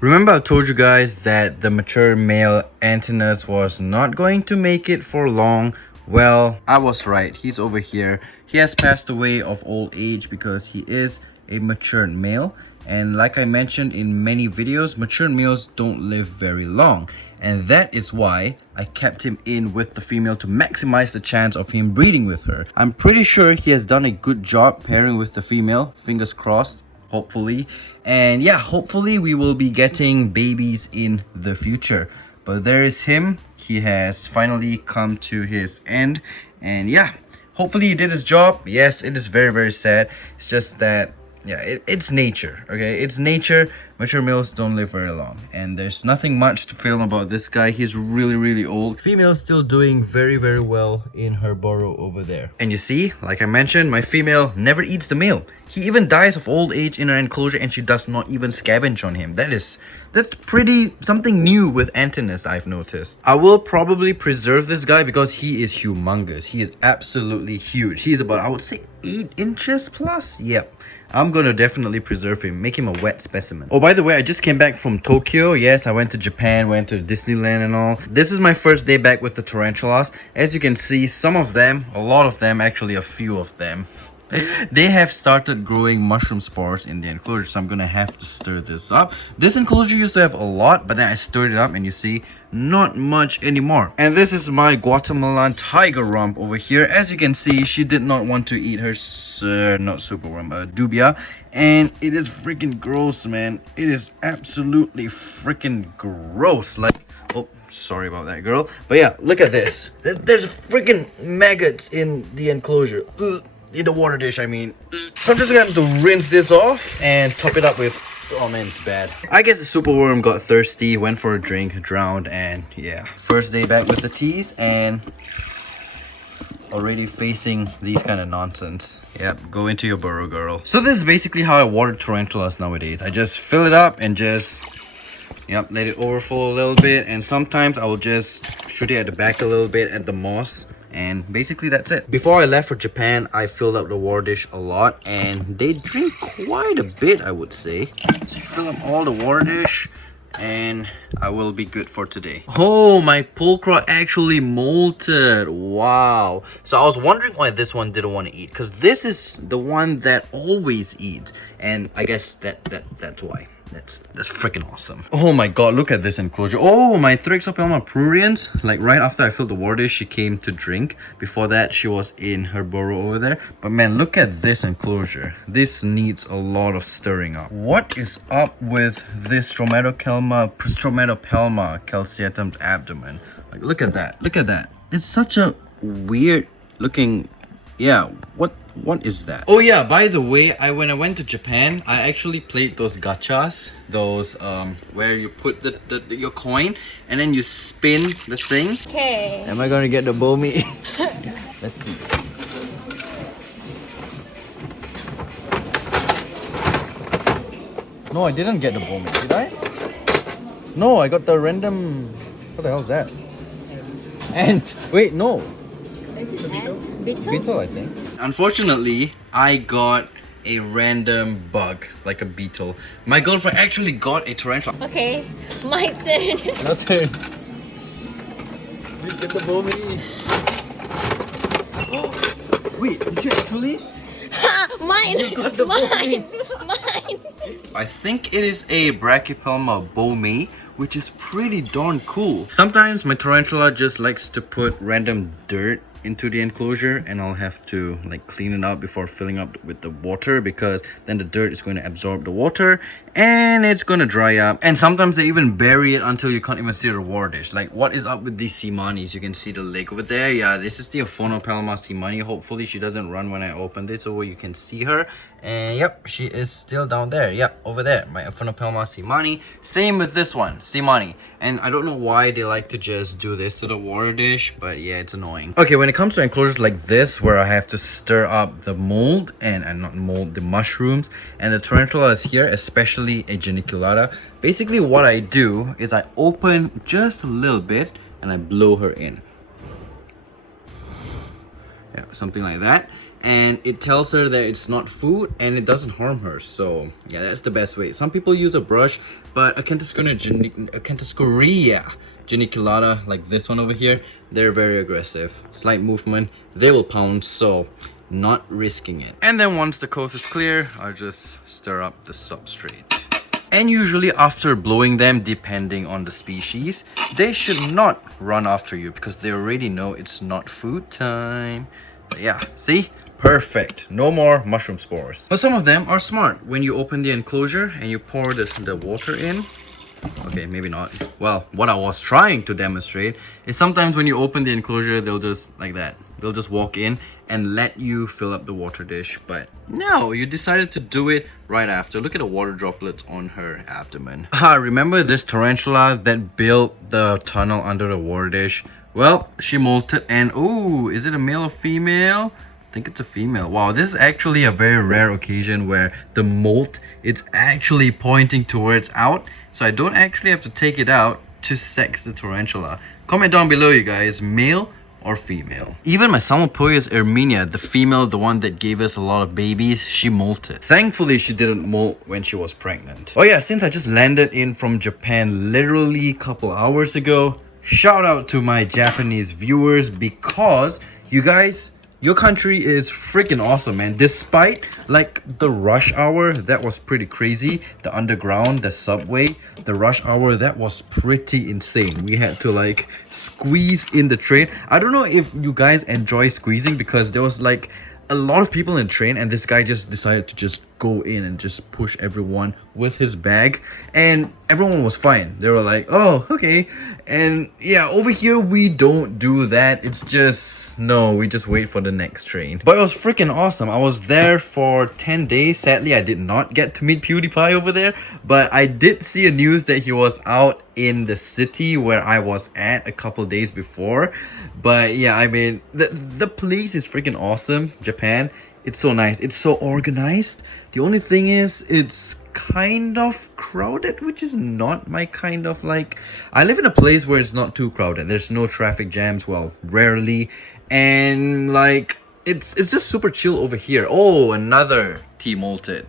Remember I told you guys that the mature male Antinous was not going to make it for long? Well, I was right. He's over here. He has passed away of old age because he is a matured male. And like I mentioned in many videos, mature males don't live very long. And that is why I kept him in with the female to maximize the chance of him breeding with her. I'm pretty sure he has done a good job pairing with the female, fingers crossed. Hopefully, and yeah, hopefully we will be getting babies in the future. But there is him. He has finally come to his end, and yeah, hopefully he did his job. Yes, it is very sad. It's just that, yeah, it's nature. Okay, it's nature. Mature males don't live very long, and there's nothing much to film about this guy. He's really old. Female still doing very well in her burrow over there. And you see, like I mentioned, my female never eats the male. He even dies of old age in her enclosure, and she does not even scavenge on him. That's pretty something new with Antinous, I've noticed. I will probably preserve this guy because he is humongous. He is absolutely huge. He's about, I would say, 8 inches plus. Yep. I'm gonna definitely preserve him, make him a wet specimen. Oh, by the way, I just came back from Tokyo. Yes, I went to Japan, went to Disneyland and all. This is my first day back with the tarantulas. As you can see, some of them, a lot of them, actually a few of them, they have started growing mushroom spores in the enclosure, so I'm gonna have to stir this up. This enclosure used to have a lot, but then I stirred it up and you see, not much anymore. And this is my Guatemalan tiger rump over here. As you can see, she did not want to eat her not superworm, dubia, and it is freaking gross, man. It is absolutely freaking gross. Like, oh, sorry about that, girl, but yeah, look at this. There's freaking maggots in the enclosure. Ugh. In the water dish, I mean. So I'm just gonna have to rinse this off and top it up with, oh man, it's bad. I guess the superworm got thirsty, went for a drink, drowned, and yeah. First day back with the teas and already facing these kind of nonsense. Yep, go into your burrow, girl. So this is basically how I water tarantulas nowadays. I just fill it up and just, yep, let it overflow a little bit, and sometimes I will just shoot it at the back a little bit at the moss. And basically that's it. Before I left for Japan, I filled up the water dish a lot, and they drink quite a bit, I would say. So fill up all the water dish and I will be good for today. Oh, my pulcra actually molted. Wow. So I was wondering why this one didn't want to eat, because this is the one that always eats, and I guess that's why. That's freaking awesome. Oh my god, look at this enclosure. Oh, my Thrixopelma pruriens. Like right after I filled the water dish, she came to drink. Before that, she was in her burrow over there. But man, look at this enclosure. This needs a lot of stirring up. What is up with this Stromatopelma calceatum abdomen? Like, look at that. Look at that. It's such a weird looking, yeah, what is that? Oh yeah, by the way, when I went to Japan, I actually played those gachas, those where you put your coin and then you spin the thing. Okay. Am I gonna get the Bovi? Let's see. No, I didn't get the Bovi, did I? No, I got the random. What the hell is that? Ant. Wait, no. Is it ant? Beetle? Beetle, I think. Unfortunately, I got a random bug, like a beetle. My girlfriend actually got a tarantula. Okay, my turn. Your turn. Get the Bovi. Oh, wait, did you actually? Mine! You got the Mine! Mine! I think it is a Brachypelma Bovi, which is pretty darn cool. Sometimes my tarantula just likes to put random dirt into the enclosure, and I'll have to like clean it out before filling up with the water, because then the dirt is going to absorb the water and it's going to dry up. And sometimes they even bury it until you can't even see the water dish. Like, what is up with these Simanis? You can see the leg over there. Yeah, this is the Aphonopelma Simani. Hopefully she doesn't run when I open this, so you can see her. And yep, she is still down there. Yep, over there, my Aphonopelma Simani. Same with this one, Simani. And I don't know why they like to just do this to the water dish, but yeah, it's annoying. Okay, when it comes to enclosures like this, where I have to stir up the mold, and not mold, the mushrooms, and the tarantula is here, especially a geniculata. Basically what I do is I open just a little bit and I blow her in. Yeah, something like that. and it tells her that it's not food and it doesn't harm her. So yeah, that's the best way. Some people use a brush, but a Cantuscaria geniculata, like this one over here, they're very aggressive. Slight movement, they will pounce, so not risking it. And then once the coast is clear, I'll just stir up the substrate. And usually after blowing them, depending on the species, they should not run after you because they already know it's not food time. But yeah, see? Perfect. No more mushroom spores. But some of them are smart. When you open the enclosure and you pour the water in, okay, maybe not. Well, what I was trying to demonstrate is sometimes when you open the enclosure, they'll just like that. They'll just walk in and let you fill up the water dish. But no, you decided to do it right after. Look at the water droplets on her abdomen. Remember this tarantula that built the tunnel under the water dish? Well, she molted and oh, is it a male or female? I think it's a female. Wow, this is actually a very rare occasion where the molt, it's actually pointing towards out. So I don't actually have to take it out to sex the tarantula. Comment down below, you guys, male or female. Even my Psalmopoeus erminia, the female, the one that gave us a lot of babies, she molted. Thankfully, she didn't molt when she was pregnant. Oh yeah, since I just landed in from Japan literally a couple hours ago, shout out to my Japanese viewers because you guys, your country is freaking awesome, man. Despite like the rush hour, that was pretty crazy. The underground, the subway, the rush hour, that was pretty insane. We had to like squeeze in the train. I don't know if you guys enjoy squeezing because there was like a lot of people in the train and this guy just decided to just go in and just push everyone with his bag and everyone was fine. They were like, oh, okay. And yeah, over here we don't do that. It's just, no, we just wait for the next train. But it was freaking awesome. I was there for 10 days. Sadly, I did not get to meet PewDiePie over there, but I did see a news that he was out in the city where I was at a couple days before. But yeah, I mean, the place is freaking awesome. Japan, it's so nice. It's so organized. The only thing is, it's kind of crowded, which is not my kind of like. I live in a place where it's not too crowded. There's no traffic jams, well, rarely, and like it's just super chill over here. Oh, another tea molted.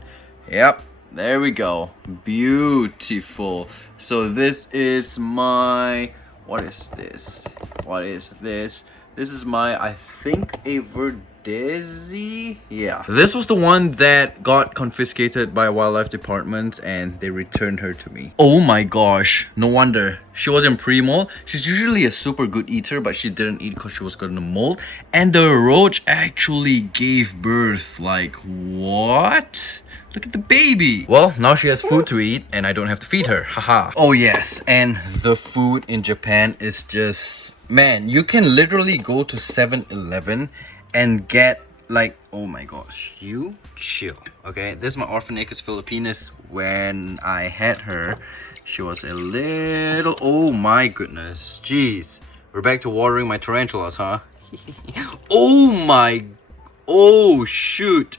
Yep, there we go. Beautiful. So this is my, what is this? What is this? This is my, I think, a Verdezi. Yeah. This was the one that got confiscated by wildlife department and they returned her to me. Oh my gosh. No wonder. She was in pre-molt. She's usually a super good eater, but she didn't eat because she was gonna molt. And the roach actually gave birth. Like, what? Look at the baby. Well, now she has food to eat and I don't have to feed her. Haha. Oh yes, and the food in Japan is just, man, you can literally go to 7-Eleven and get like, oh my gosh, you chill. Okay, this is my Orphanacus philippinus. When I had her, she was a little, oh my goodness, jeez. We're back to watering my tarantulas, huh? Oh my, oh shoot.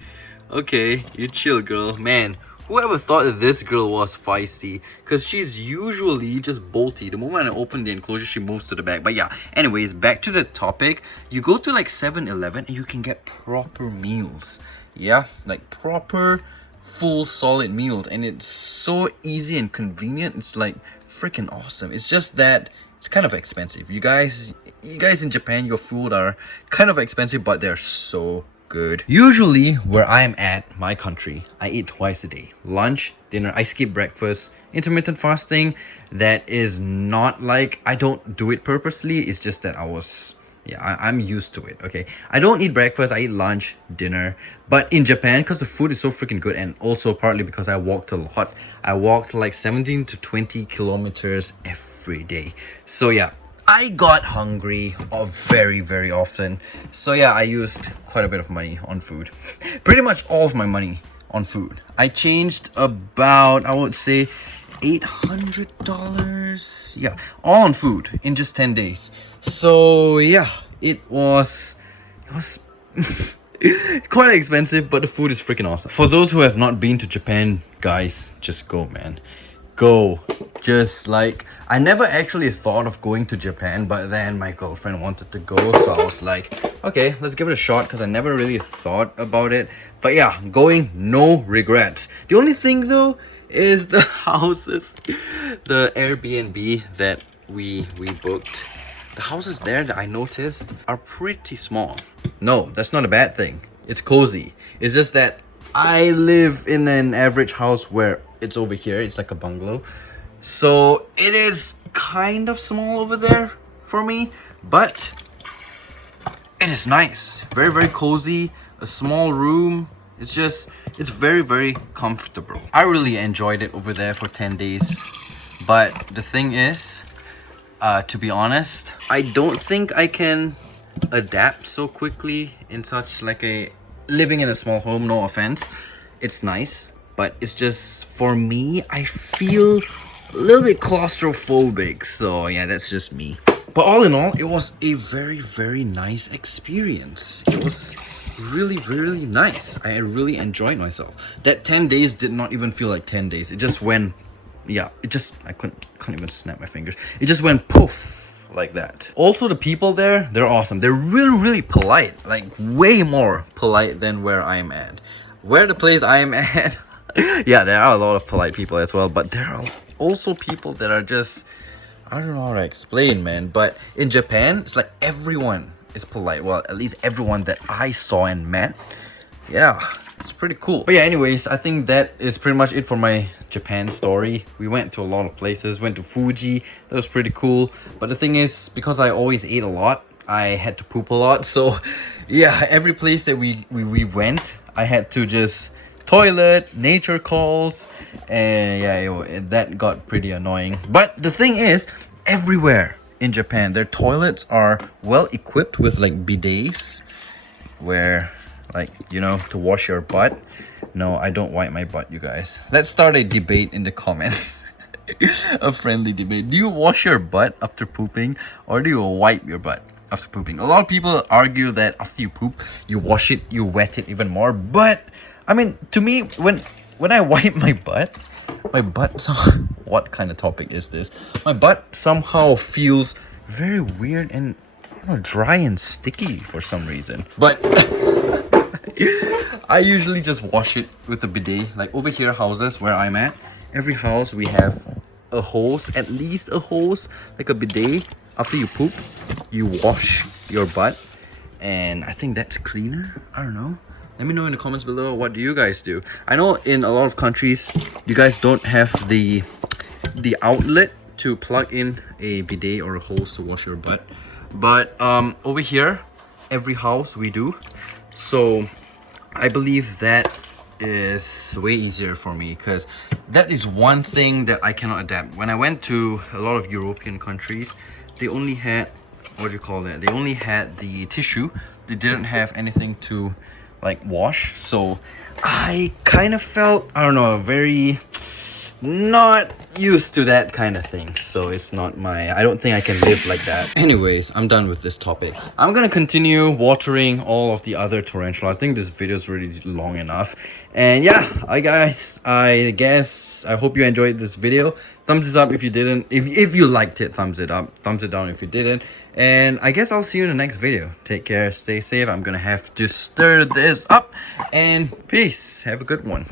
Okay, you chill, girl. Man, whoever thought that this girl was feisty? Because she's usually just bolty. The moment I open the enclosure, she moves to the back. But yeah, anyways, back to the topic. You go to like 7-Eleven and you can get proper meals. Yeah, like proper, full, solid meals. And it's so easy and convenient. It's like freaking awesome. It's just that it's kind of expensive. You guys in Japan, your food are kind of expensive, but they're so good. Usually where I'm at, my country, I eat twice a day. Lunch, dinner, I skip breakfast. Intermittent fasting, that is not like, I don't do it purposely. It's just that I'm used to it, okay? I don't eat breakfast, I eat lunch, dinner. But in Japan, because the food is so freaking good, and also partly because I walked a lot, I walked like 17 to 20 kilometers every day. So yeah, I got hungry very, very often. So yeah, I used quite a bit of money on food. Pretty much all of my money on food. I changed about, I would say, $800. Yeah, all on food in just 10 days. So yeah, it was quite expensive, but the food is freaking awesome. For those who have not been to Japan, guys, just go, man. Go. Just like, I never actually thought of going to Japan, but then my girlfriend wanted to go, so I was like, Okay, let's give it a shot because I never really thought about it. But yeah, going, no regrets. The only thing though is the houses, the Airbnb that we booked. The houses there that I noticed are pretty small. No, that's not a bad thing. It's cozy. It's just that I live in an average house where it's over here. It's like a bungalow. So it is kind of small over there for me, but it is nice. Very, very cozy. A small room. It's very, very comfortable. I really enjoyed it over there for 10 days. But the thing is, to be honest, I don't think I can adapt so quickly in such like a living in a small home. No offense. It's nice, but it's just for me, I feel a little bit claustrophobic. So yeah, that's just me. But all in all, it was a very, very nice experience. It was really, really nice. I really enjoyed myself. That 10 days did not even feel like 10 days. It just went, yeah, I can't even snap my fingers. It just went poof like that. Also, the people there, they're awesome. They're really, really polite. Like way more polite than where I'm at. Where the place I am at, yeah, there are a lot of polite people as well. But there are also people that are just, I don't know how to explain, man. But in Japan, it's like everyone is polite. Well, at least everyone that I saw and met. Yeah, it's pretty cool. But yeah, anyways, I think that is pretty much it for my Japan story. We went to a lot of places. Went to Fuji. That was pretty cool. But the thing is, because I always ate a lot, I had to poop a lot. So yeah, every place that we went, I had to just toilet, nature calls, and yeah, that got pretty annoying. But the thing is, everywhere in Japan, their toilets are well equipped with like bidets, where like, you know, to wash your butt. No, I don't wipe my butt, you guys. Let's start a debate in the comments. A friendly debate. Do you wash your butt after pooping, or do you wipe your butt after pooping? A lot of people argue that after you poop, you wash it, you wet it even more. But I mean, to me, when I wipe my butt what kind of topic is this? My butt somehow feels very weird and, I don't know, dry and sticky for some reason. But I usually just wash it with a bidet. Like over here, houses where I'm at, every house we have a hose, at least a hose, like a bidet. After you poop, you wash your butt, and I think that's cleaner. I don't know. Let me know in the comments below, what do you guys do? I know in a lot of countries, you guys don't have the outlet to plug in a bidet or a hose to wash your butt. But over here, every house we do. So I believe that is way easier for me, because that is one thing that I cannot adapt. When I went to a lot of European countries, they only had, what do you call that? They only had the tissue. They didn't have anything to like wash. So I kind of felt, I don't know, very not used to that kind of thing. So it's not I don't think I can live like that. Anyways, I'm done with this topic. I'm gonna continue watering all of the other tarantulas. I think this video is really long enough. And yeah, I hope you enjoyed this video. Thumbs it up if you didn't. If you liked it, thumbs it up. Thumbs it down if you didn't. And I guess I'll see you in the next video. Take care, stay safe. I'm gonna have to stir this up. And peace. Have a good one.